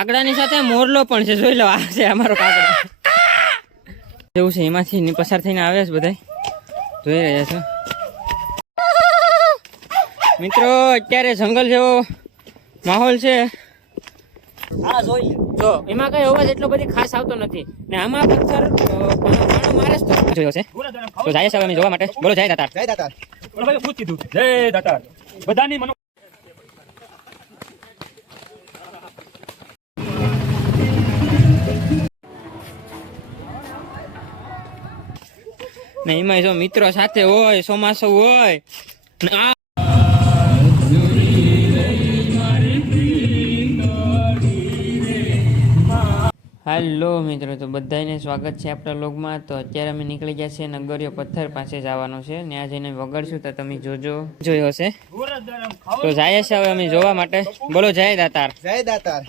કાગડાની સાથે મોરલો પણ છે જોઈ લો આ છે અમારો કાગડો. જેવું છે એમાંથી પસાર થઈને આવે છે બધા જોઈ રહ્યા છો. મિત્રો અત્યારે જંગલ જેવો માહોલ છે. હા જોઈ જો એમાં કઈ અવાજ એટલો બધી ખાસ આવતો નથી. ને આમાં પથ્થર અ, પાણો તો જોયો છે. તો જાય છે હવે જોવા માટે. બોલો જાય દાતાર. બધાની ને એમાં જો મિત્રો સાથે હોય ચોમાસું હોય ને આ હાલો મિત્રો તો બધાને સ્વાગત છે આપણા લોગમાં. તો અત્યારે અમે નીકળી ગયા છીએ નગરીઓ પથ્થર પાસે જવાનું છે. ત્યાં જઈને વગાડશું તો તમે જોજો. જોયો હશે તો જાય છે હવે અમે જોવા માટે. બોલો જય દાતાર. જય દાતાર.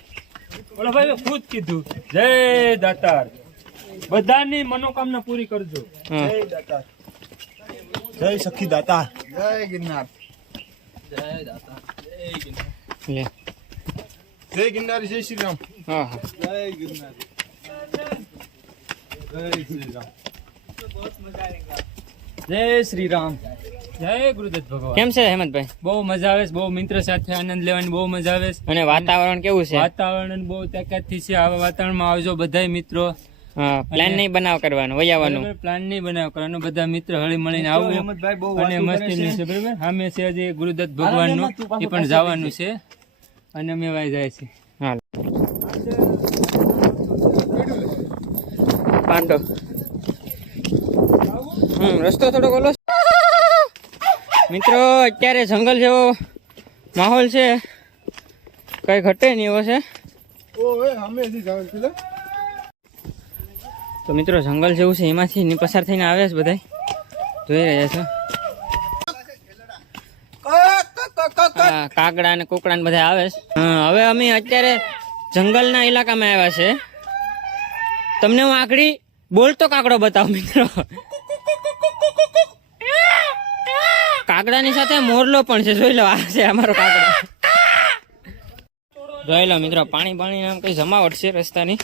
બોલો ભાઈ કીધું જય દાતાર. બધાની મનોકામના પૂરી કરજો. જય જય સખી દાતા. જય ગિરનાર. લે. જય ગિરનાર જય શ્રી રામ હા હા. જય ગિરનાર. જય શ્રી રામ જય શ્રી રામ જય ગુરુદત્ત ભગવાન. કેમ છે હેમંતભાઈ? બહુ મજા આવે છે બહુ મિત્ર સાથે આનંદ લેવાની બહુ મજા આવે છે. અને વાતાવરણ કેવું છે? વાતાવરણ બહુ તાકાતથી છે. આવા વાતાવરણમાં આવજો બધા મિત્રો. હા પ્લાન નહીં બનાવ કરવાનો વયાવાનું. પ્લાન નહીં બનાવ કરવાનો. બધા મિત્ર હળી મળીને આવું. અને મસ્તી છે. બરાબર? સામે છે હજી ગુરુદત્ત ભગવાનનું. એ પણ જવાનું છે. અને અમે વાય જાય છે. હાલ. પાંડો. હમ રસ્તો થોડો ઓલો મિત્રો અત્યારે જંગલ જેવો માહોલ છે. કઈ ઘટે નહીં એવો છે. ઓય અમે જ જવાનું. તો મિત્રો, જંગલ જેવું છે. એમાંથી ની પસાર થઈને આવે છે બધા જોઈ રહ્યા છો. કાગડા અને કુકડા ને બધા આવે છે. હવે અમે અત્યારે જંગલના ઇલાકામાં આવ્યા છે. તમને હું આકડી બોલતો કાગડો બતાવું, મિત્રો. કાગડાની સાથે મોરલો પણ છે. જોઈ લો, આ છે અમારો કાગડો. જોઈ લો, મિત્રો. પાણી પાણી આમ કઈ જમાવટ છે રસ્તાની.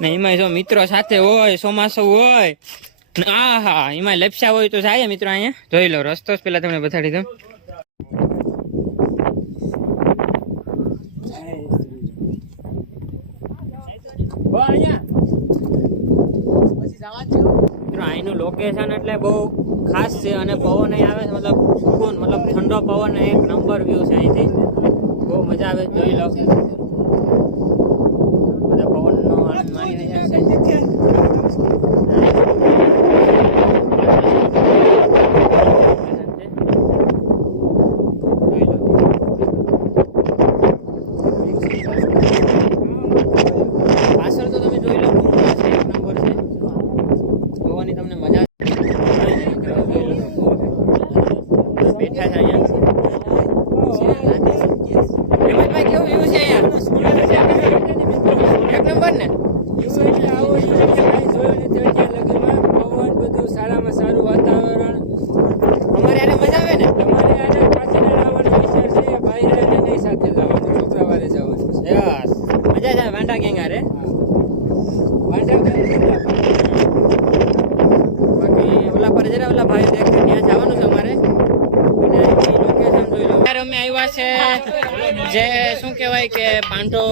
ને એમાં જો મિત્રો સાથે હોય ચોમાસું હોય આ હા એમાં લેપસા હોય તો જાય મિત્રો અહીંયા. જોઈ લો રસ્તો જ પેલા તમને બતાડી દઉં. મિત્રો અહીંનું લોકેશન એટલે બહુ ખાસ છે અને પવન આવે છે મતલબ સુકૂન મતલબ ઠંડો પવન એક નંબર વ્યૂ છે અહીંથી. બહુ મજા આવે જોઈ લો બધા પવનનો આનંદ માણી રહ્યા છે જોઈ લો. પાછળ તો તમે જોઈ લો ડુંગરો છે એક નંબર છે જોવાની તમને મજા બેઠા છે અહીંયા હેમંતભાઈ કેવું વ્યૂ છે અહીંયા એક નંબર ને સારામાં સારું વાતાવરણ અમારે આને મજા આવે ને તમારે આને પાછળ આવવાનો વિચાર છે ભાઈ નહીં સાથે જવાનું છોકરા વારે જવાનું યસ મજા છે વાંડા ગેંગ આરે વાંઢા બાકી ઓલા પર જરા ઓલા ભાઈ દેખે ત્યાં જવાનું છે અમારે અને અહીંથી લોકેશન જોઈ લો અત્યારે અમે આવ્યા છે જે શું કહેવાય કે પાંડો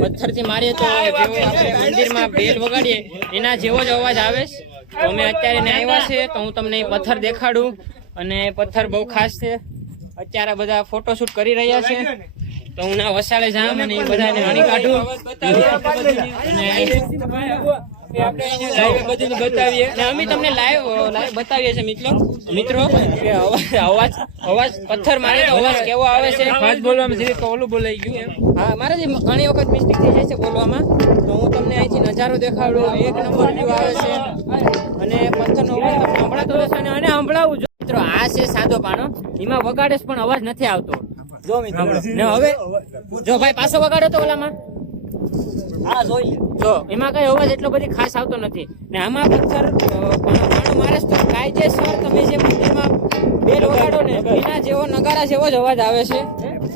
પથ્થરથી મારીએ તો જેવો આપણે મંદિરમાં બેલ વગાડીએ એના જેવો જ અવાજ આવે છે. તો અમે અત્યારે ને આવ્યા છે તો હું તમને પથ્થર દેખાડું અને પથ્થર બહુ ખાસ છે. અત્યારે બધા ફોટોશૂટ કરી રહ્યા છે. તો હું ના વસાળે જામ અને એ બધાને હણી કાઢું. અને બતાવીએ. અમે તમને લાઈવ લાઈવ બતાવીએ છીએ મિત્રો. મિત્રો અવાજ અવાજ અવાજ પથ્થર મારે તો અવાજ કેવો આવે છે? ફાસ્ટ બોલવામાં જરીક ઓલું બોલાઈ ગયું એમ. હા મારાથી ઘણી વખત મિસ્ટેક થઈ જાય છે બોલવામાં તો હું તમને અહીંથી નજારો દેખાડું એક નંબર વ્યૂ આવે છે. અને પથ્થરનો અવાજ તમને સંભળાતો હશે અને સંભળાવું જો. મિત્રો આ છે સાદો પાનો. એમાં વગાડે પણ અવાજ નથી આવતો. જો મિત્રો હવે જો ભાઈ પાછો વગાડો તો ઓલામાં. હા જોઈ જો, એમાં કઈ અવાજ એટલો બધી ખાસ આવતો નથી. ને આમાં પથ્થર ઘણો મારસ તો કાય જે સ્વર તમે જે મંદિરમાં બેલ વગાડો ને, એના જેવો નગારા જેવો જ અવાજ આવે છે.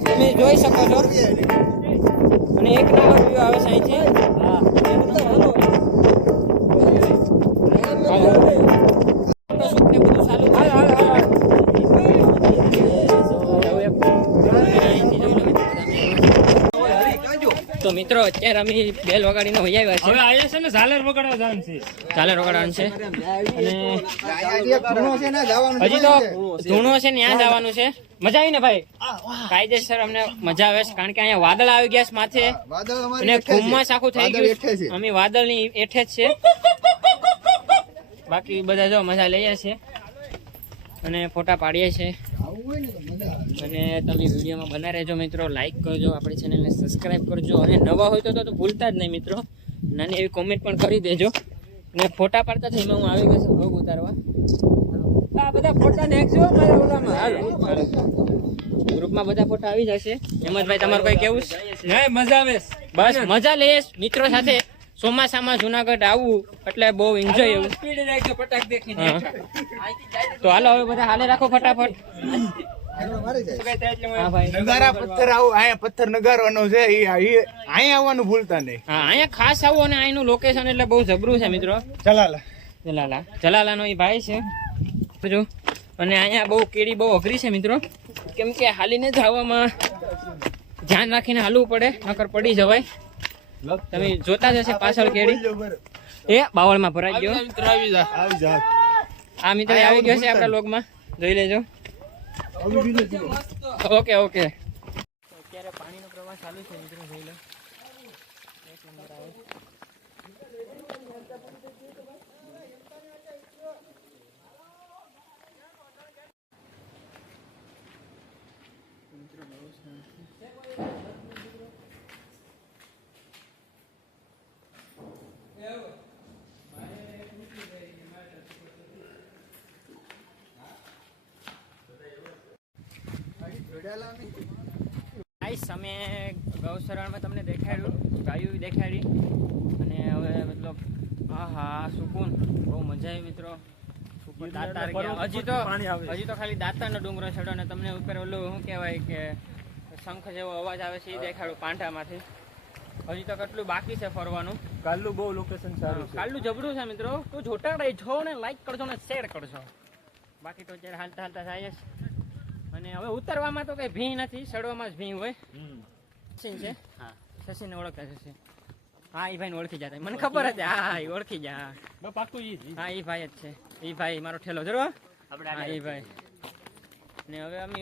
તમે જોઈ શકો છો. અને એક નંબર વ્યૂ આવે છે અહીંથી. હા. અત્યારે અમે બેલ વગાડીને વહી આવ્યા હવે છે આયા છે ને ઝાલર વગાડવા જવાનું છે. ઝાલર વગાડવાનું છે. અને હજી તો ધૂણો છે ને ત્યાં જવાનું છે. મજા આવી ને ભાઈ? કાયદેસર અમને મજા આવે છે. કારણ કે અહીંયા વાદળ આવી ગયા છે માથે. અને હેઠે સાખું આખું થઈ ગયું અમે વાદળ વાદળની એઠે જ છે. બાકી બધા જો મજા લઈએ છે અને ફોટા પાડીએ છે અને તમે વિડીયોમાં બના રહેજો મિત્રો લાઇક કરજો આપણી ચેનલને સબસ્ક્રાઇબ કરજો. અને નવા હોય તો તો ભૂલતા જ નહીં મિત્રો. નાની એવી કોમેન્ટ પણ કરી દેજો. ને ફોટા પાડતા થઈ એમાં હું આવી ગયો છું ભોગ ઉતારવા. આ બધા ફોટા નાખજો મારા ઓલામાં હાલો. ગ્રુપમાં બધા ફોટા આવી જશે. હેમંતભાઈ તમારું કઈ કેવું છે? નહીં મજા આવે બસ મજા લઈએ મિત્રો સાથે ચોમાસામાં જુનાગઢ આવું એટલે બહુ એન્જોય એવું. સ્પીડ રાખજો પટાક દેખીને. તો હાલો હવે બધા હાલે રાખો ફટાફટ. નગારા પથ્થર આવું અહીંયા પથ્થર નગારવાનો છે અહીંયા આવવાનું ભૂલતા નહીં. હા અહીંયા ખાસ આવો અને અહીંનું લોકેશન એટલે બહુ જબરું છે મિત્રો. ચલાલા જલાલા. જલાલાનો એ ભાઈ છે. બીજું અને અહીંયા બહુ કેડી બહુ અઘરી છે મિત્રો. કેમ કે હાલીને જ આવવામાં ધ્યાન રાખીને હાલવું પડે નકર પડી જવાય. તમે જોતા જ હશે પાછળ કેડી. એ બાવળમાં ભરાઈ ગયો. આવી જા આ મિત્ર આવી ગયો છે આપણા લોગમાં. જોઈ લેજો. Okay okay. અત્યારે પાણીનો પ્રવાહ ચાલુ છે મિત્રો જોઈ લો. એક નંબર આવે. ગાઈસ અમે ગૌશરણમાં તમને દેખાડ્યું ગાયું દેખાડી અને હવે મતલબ આહા સુકૂન. બહુ મજા આવી મિત્રો. હજી તો હજી તો ખાલી દાતારનો ડુંગરો છડો અને તમને ઉપર ઓલું શું કહેવાય કે શંખ જેવો અવાજ આવે છે એ દેખાડું પાંઠામાંથી. હજી તો કેટલું બાકી છે ફરવાનું. કાલનું બહુ લોકેશન સારું કાલનું જબરું છે મિત્રો. તો જોતા છો ને લાઈક કરજો ને શેર કરજો. બાકી તો અત્યારે હાલતા હાલતા થાય જ અને હવે ઉતરવામાં તો કઈ ભી નથી સડવામાં જ ભી હોય. સચિન છે? હા. સચિન ઓળખતા છે હા એ ભાઈને ઓળખી જતા. મને ખબર હતી હા એ ઓળખી જા હા. ઈ હા એ ભાઈ જ છે. એ ભાઈ મારો ઠેલો જરો હા. એ ભાઈ. ને હવે અમે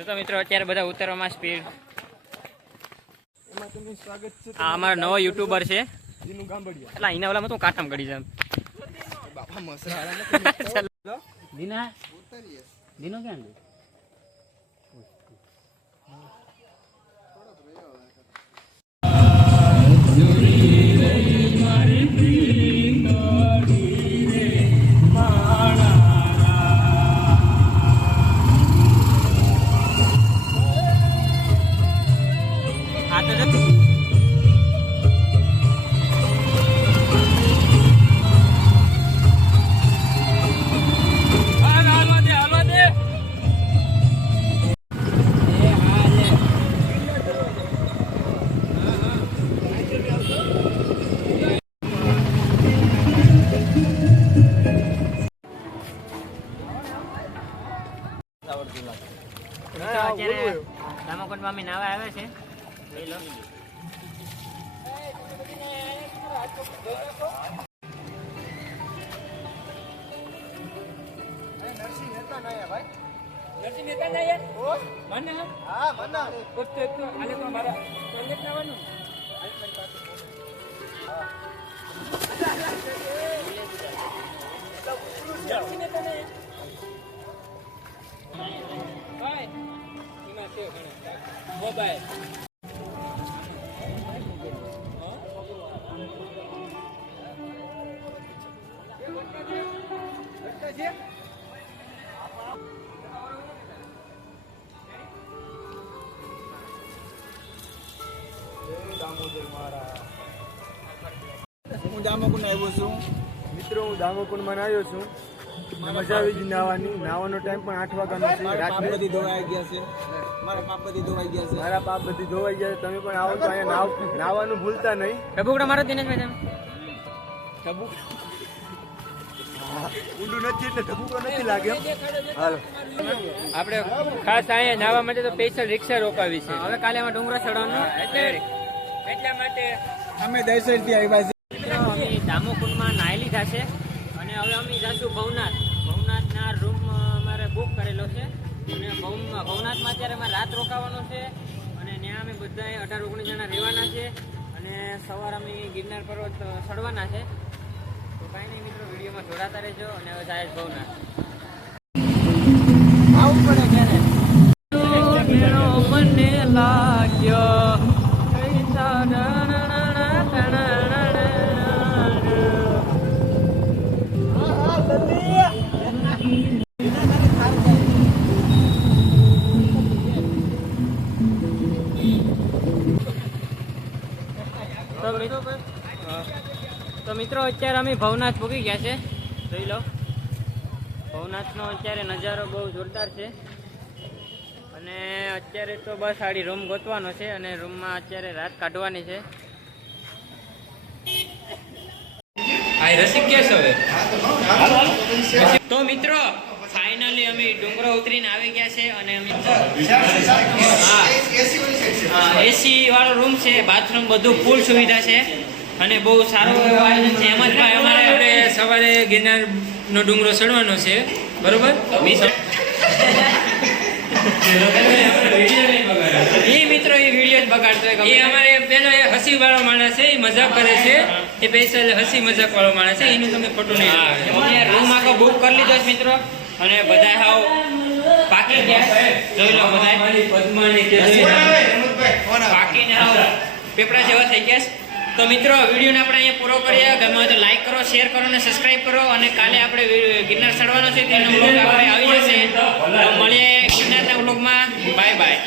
તો મિત્રો અત્યારે બધા ઉતરવામાં સ્પીડ આ અમારો નવો યુટ્યુબર છે. એનું ગાંભડિયા. એટલે એના ઓલામાં તું કાટામ કરી જાય બાપા મસરા દીના? દીનો ક્યાં દામોકુંડમાં અમે નાવા આવ્યા છે. નરસિંહ મહેતા ના મોબાઈલ હું દામોકુંડ આવ્યો છું. મિત્રો હું દામોકુંડમાં આવ્યો છું. મજા આવી ગઈ નાવાની. નાવાનો ટાઈમ પણ આઠ વાગ્યાનો છે. રાત્રે બધી ધોવાઈ ગયા છે. મારા પાપ બધી ધોવાઈ ગયા છે. મારા પાપ બધી ધોવાઈ ગયા છે. તમે પણ આવો તો અહીંયા નાવ નાવાનું ભૂલતા નહીં. ટબુકડા મારો દિનેશભાઈ તમે? ટબુ ઊંડું નથી એટલે ધબુકો નથી લાગ્યો. હાલો. આપણે ખાસ અહીંયા નાવા માટે તો સ્પેશિયલ રિક્ષા રોકાવી છે. હવે કાલે અમે ડુંગરો ચડવાનું. એટલા માટે અમે દહેસરથી આવ્યા છે મિત્રો અમે દામોકુંડમાં નાહી લીધા છે અને હવે અમે જશું ભવનાથ. ભવનાથના રૂમ અમારે બુક કરેલો છે. અને ભવ- ભવનાથમાં અત્યારે અમારે રાત રોકાવાનો છે. અને ત્યાં અમે બધાએ અઢાર, ઓગણીસ જણા રહેવાના છે. અને સવારે અમે ગિરનાર પર્વત ચડવાના છે. તો કાંઈ નહીં મિત્રો, વિડીયોમાં જોડાતા રહેજો. અને હવે જાય ભવનાથ. તો મિત્રો, અત્યારે અમે ભવનાથ પૂકી ગયા છે. જોઈ લો. ભવનાથનો અત્યારે નજારો બહુ જોરદાર છે. અને અત્યારે તો બસ આડી રૂમ ગોતવાનો છે અને રૂમમાં અત્યારે રાત કાઢવાની છે. તો મિત્રો ફાઇનલી અમે ડુંગરો ઉતરીને આવી ગયા છે અને અમે એસી વાળો રૂમ છે બાથરૂમ બધું ફૂલ સુવિધા છે. અને બહુ સારું એવું આયોજન છે. એમ જ ભાઈ અમારે આપણે સવારે ગિરનાર નો ડુંગરો ચડવાનો છે. બરોબર? એ મિત્રો એ વીડિયો જ બગાડતો એ અમારે પેલો એ હસી વાળો માણસ છે એ મજાક કરે છે. એ સ્પેશિયલ હસી મજાક વાળો માણસ છે એનું તમે ખોટું નહીં રૂમ આખો બુક કરી લીધો છે મિત્રો. અને બધા હાવ પાકી ગયા. જોઈ લો બધા પદ્માની પાકીને હાવ પેપડા જેવા થઈ ગયા છે. તો મિત્રો, વિડીયોને આપણે અહીંયા પૂરો કરીએ. ગમે હોય તો લાઈક કરો શેર કરો અને સબસ્ક્રાઈબ કરો. અને કાલે આપણે ગિરનાર ચડવાનો છે, તેનો બ્લોગ આપણે આવી જશે. મળીએ ગિરનારના બ્લોગમાં બાય બાય